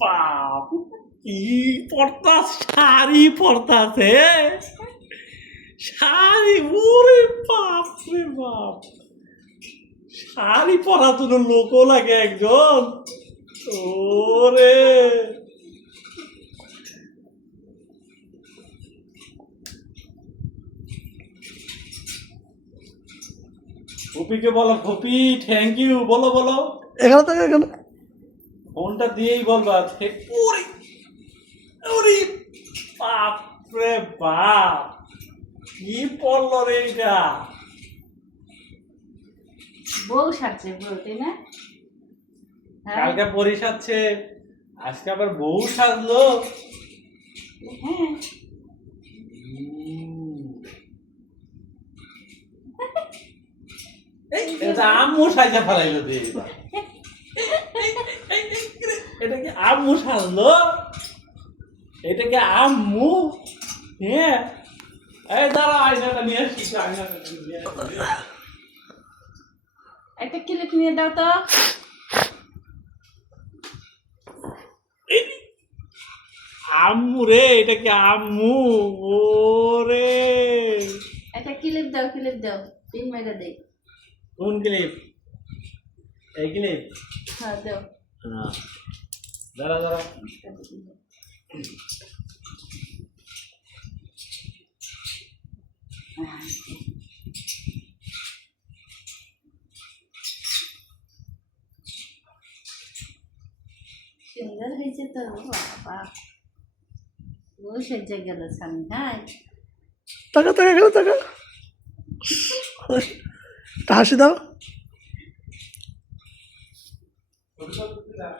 বাপ কি পড়তাস, শাড়ি পড়তাছে, শাড়ি, ওরে বাপ রে বাপ, শাড়ি পরা তো লোকও লাগে একজন। ওরে কপিকে বলো, কপি থ্যাংক ইউ বলো বলো, এখানে থাকে এখানে ফোনটা দিয়েই বলবা। ওরে ওরে বাপ রে বাপ, কি পড়লো রে এটা? বউ সাজছে বউ, তাই না? কালকে পরি সাজছে, আজকে আবার বউ সাজলো। হ্যাঁ, এটা আম্মু সাজা ফেলাইলো দিয়ে, এটা কি আম্মু সাজলো? এটা কি আম্মু? হ্যাঁ, এই দাঁড়া, আয়নাটা নিয়ে আসছি, আয়নাটা নিয়ে আসছি। একটা ক্লিপ নিয়ে দাও তো। আম্মু রে, এটা কি আম্মু? ওরে একটা ক্লিপ দাও, ক্লিপ দাও, পিন মেরে দেই। কোন ক্লিপ? এই ক্লিপ? হ্যাঁ দাও। দাঁড়া দাঁড়া, সুন্দর হয়েছে তো বাবা, বউ সেজে গেল স্বামী। হ্যাঁ, টাকা টাকা এখানে টাকা হাসি দাও।